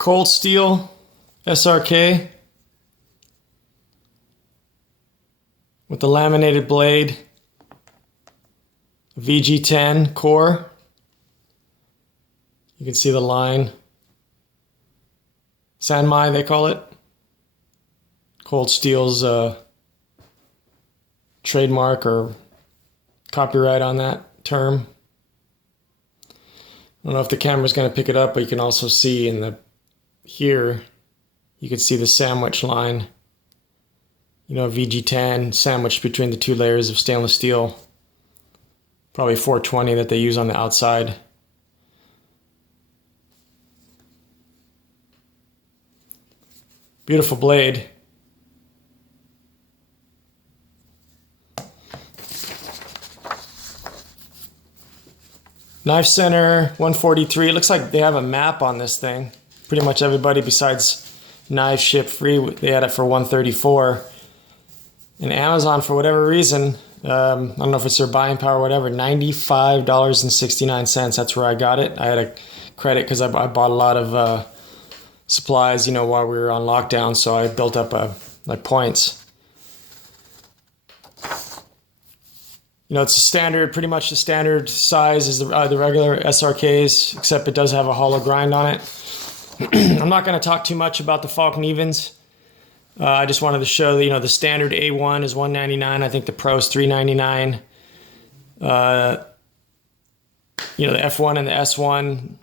cold steel SRK with the laminated blade, VG10 core. You can see the line. San Mai, they call it. Cold Steel's trademark or copyright on that term. I don't know if the camera's going to pick it up, but you can also see in the here, you can see the sandwich line. You know, VG10 sandwiched between the two layers of stainless steel. Probably 420 that they use on the outside. Beautiful blade. Knife center 143. It looks like they have a map on this thing. Pretty much everybody besides Knife Ship Free, they had it for 134. And Amazon, for whatever reason, I don't know if it's their buying power or whatever, $95.69. That's where I got it. I had a credit because I bought a lot of supplies, you know, while we were on lockdown, so I built up like points. You know, it's a standard, pretty much the standard size is the regular SRKs, except it does have a hollow grind on it. I'm not going to talk too much about the Falk Nevens. I just wanted to show that, you know, the standard A1 is $199. I think the Pro is $399. You know, the F1 and the S1,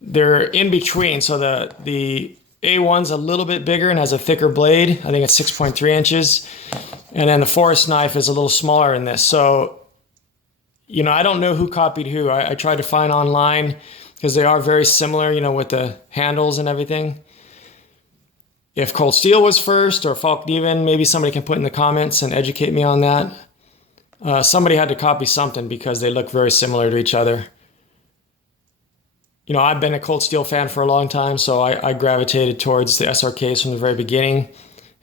they're in between. So the A1's a little bit bigger and has a thicker blade. I think it's 6.3 inches. And then the Forest knife is a little smaller in this. So, you know, I don't know who copied who. I tried to find online because they are very similar, you know, with the handles and everything. If Cold Steel was first or Falk Neven, maybe somebody can put in the comments and educate me on that. Somebody had to copy something because they look very similar to each other. You know, I've been a Cold Steel fan for a long time, so I gravitated towards the SRKs from the very beginning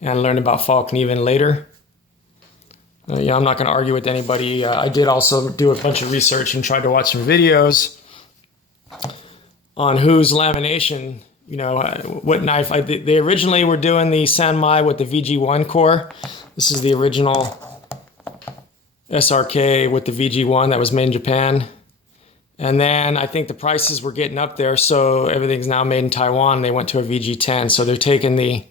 and learned about Falk Neven later. You know, I'm not going to argue with anybody. I did also do a bunch of research and tried to watch some videos on whose lamination, you know, what knife. They originally were doing the San Mai with the VG1 core. This is the original SRK with the VG1 that was made in Japan. And then I think the prices were getting up there, so everything's now made in Taiwan. They went to a VG10. So they're taking the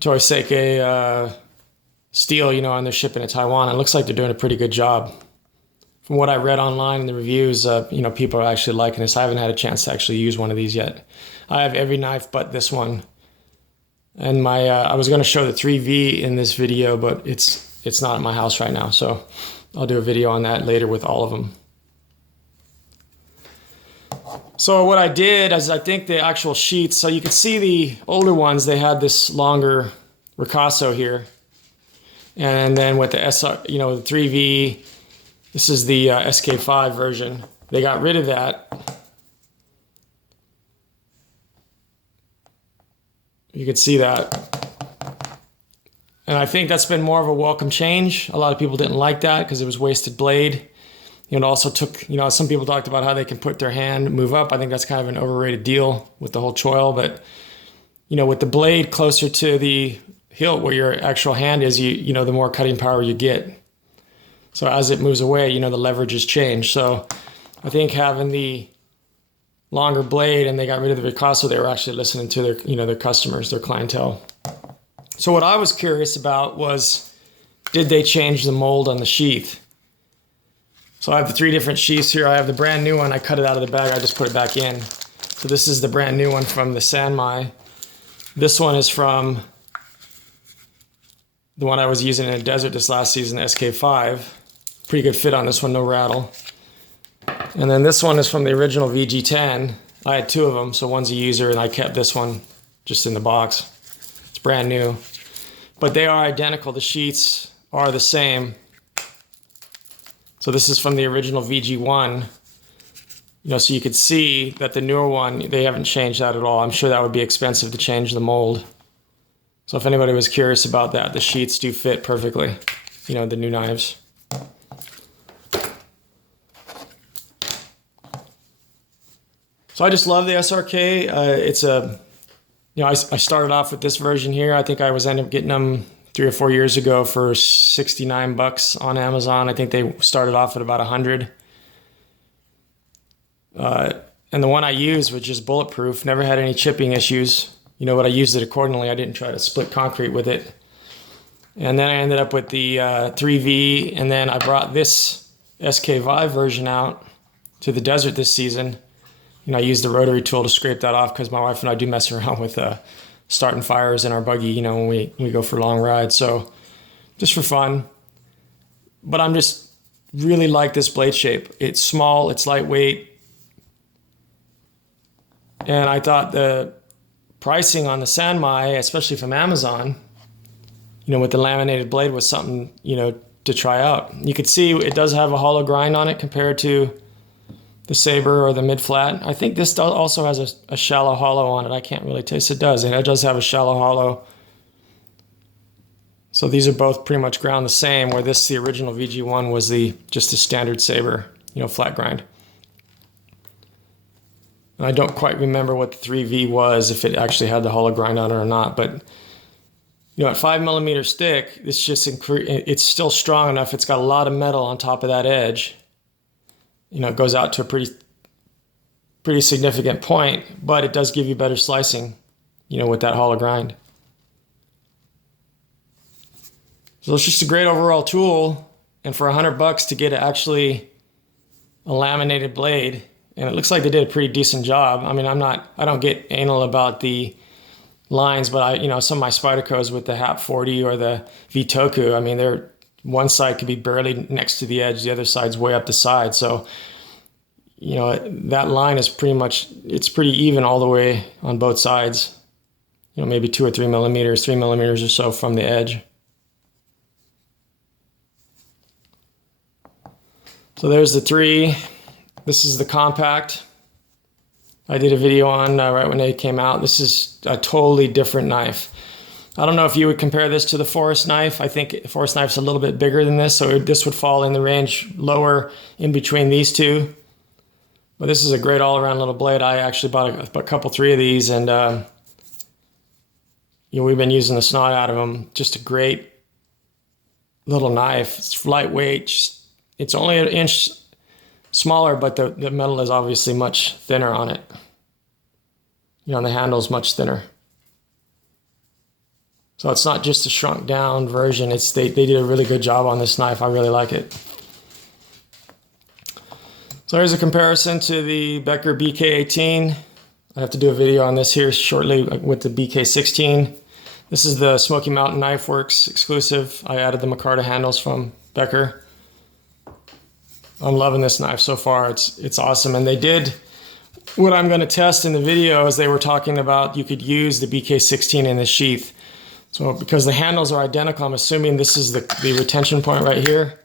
Kray-ex steel, you know, and they're shipping to Taiwan. It looks like they're doing a pretty good job. From what I read online in the reviews, you know, people are actually liking this. I haven't had a chance to actually use one of these yet. I have every knife but this one. And my I was going to show the 3V in this video, but it's not at my house right now. So I'll do a video on that later with all of them. So what I did is I think the actual sheets, so you can see the older ones, they had this longer ricasso here. And then with the SR, you know, the 3V, this is the SK5 version. They got rid of that. You can see that. And I think that's been more of a welcome change. A lot of people didn't like that because it was wasted blade. You know, it also took, you know, some people talked about how they can put their hand, move up. I think that's kind of an overrated deal with the whole choil. But, you know, with the blade closer to the hilt where your actual hand is, you know, the more cutting power you get. So as it moves away, you know, the leverage has changed. So I think having the longer blade and they got rid of the ricasso, they were actually listening to their, you know, their customers, their clientele. So what I was curious about was, did they change the mold on the sheath? So I have the 3 different sheaths here. I have the brand new one. I cut it out of the bag. I just put it back in. So this is the brand new one from the San Mai. This one is from the one I was using in the desert this last season, the SK5. Pretty good fit on this one, no rattle. And then this one is from the original VG10. I had 2 of them, so one's a user, and I kept this one just in the box. It's brand new. But they are identical. The sheets are the same. So this is from the original VG1. You know, so you could see that the newer one, they haven't changed that at all. I'm sure that would be expensive to change the mold. So if anybody was curious about that, the sheets do fit perfectly, you know, the new knives. So I just love the SRK. It's a, I started off with this version here. I think I ended up getting them 3 or 4 years ago for 69 bucks on Amazon. I think they started off at about 100. And the one I used was just bulletproof, never had any chipping issues. But I used it accordingly. I didn't try to split concrete with it. And then I ended up with the 3V, and then I brought this SK Vive version out to the desert this season. I used the rotary tool to scrape that off because my wife and I do mess around with starting fires in our buggy, when we go for long rides. So just for fun. But I'm just really like this blade shape. It's small, it's lightweight. And I thought the pricing on the San Mai, especially from Amazon, with the laminated blade was something, to try out. You could see it does have a hollow grind on it compared to the Saber or the mid-flat. I think this also has a shallow hollow on it. I can't really taste it. Does. It does have a shallow hollow. So these are both pretty much ground the same, where the original VG1 was just the standard Saber, flat grind. And I don't quite remember what the 3V was, if it actually had the hollow grind on it or not, but at 5mm thick, it's still strong enough. It's got a lot of metal on top of that edge. It goes out to a pretty significant point, but it does give you better slicing, with that hollow grind. So it's just a great overall tool, and for $100 to get actually a laminated blade, and it looks like they did a pretty decent job. I mean, I don't get anal about the lines, but some of my Spydercos with the HAP 40 or the Vitoku, I mean, one side could be barely next to the edge, the other side's way up the side. So, that line is it's pretty even all the way on both sides. Maybe 2 or 3 millimeters, 3 millimeters or so from the edge. So there's the 3. This is the compact. I did a video on right when they came out. This is a totally different knife. I don't know if you would compare this to the Forest knife. I think the Forest knife's a little bit bigger than this, so this would fall in the range lower in between these two. But this is a great all-around little blade. I actually bought a couple, 3 of these, and we've been using the snot out of them. Just a great little knife. It's lightweight. It's only an inch smaller, but the metal is obviously much thinner on it. The handle's much thinner. So it's not just a shrunk down version. They did a really good job on this knife. I really like it. So here's a comparison to the Becker BK18. I have to do a video on this here shortly with the BK16. This is the Smoky Mountain Knife Works exclusive. I added the micarta handles from Becker. I'm loving this knife so far. It's awesome. And they did what I'm going to test in the video, is they were talking about you could use the BK16 in the sheath. So because the handles are identical, I'm assuming this is the retention point right here.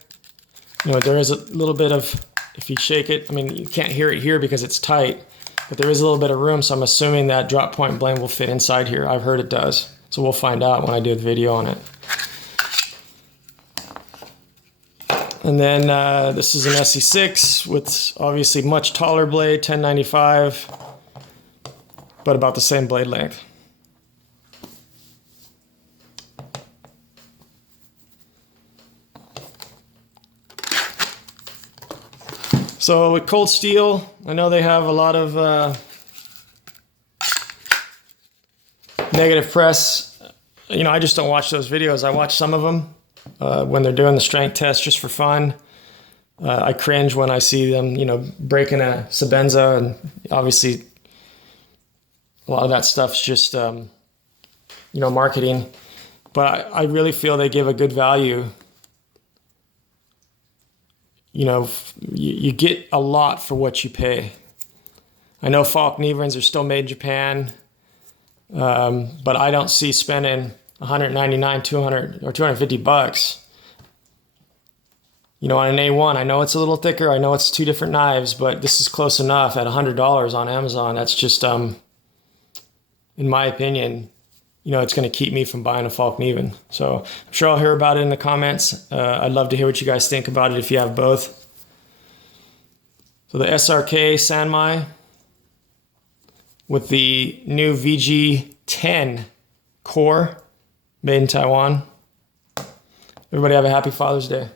There is a little bit of, if you shake it, I mean, you can't hear it here because it's tight, but there is a little bit of room, so I'm assuming that drop point blade will fit inside here. I've heard it does. So we'll find out when I do the video on it. And then this is an SE6 with obviously much taller blade, 1095, but about the same blade length. So with cold steel, I know they have a lot of negative press. I just don't watch those videos. I watch some of them when they're doing the strength test just for fun. I cringe when I see them, breaking a Sebenza, and obviously a lot of that stuff's just, marketing. But I really feel they give a good value. You get a lot for what you pay. I know Falk Kniverns are still made in Japan, but I don't see spending $199, $200, or $250. On an A1, I know it's a little thicker. I know it's 2 different knives, but this is close enough at $100 on Amazon. That's just, in my opinion, it's going to keep me from buying a Falk Kniven. So I'm sure I'll hear about it in the comments. I'd love to hear what you guys think about it if you have both. So the SRK San Mai, with the new VG10 core made in Taiwan. Everybody have a happy Father's Day.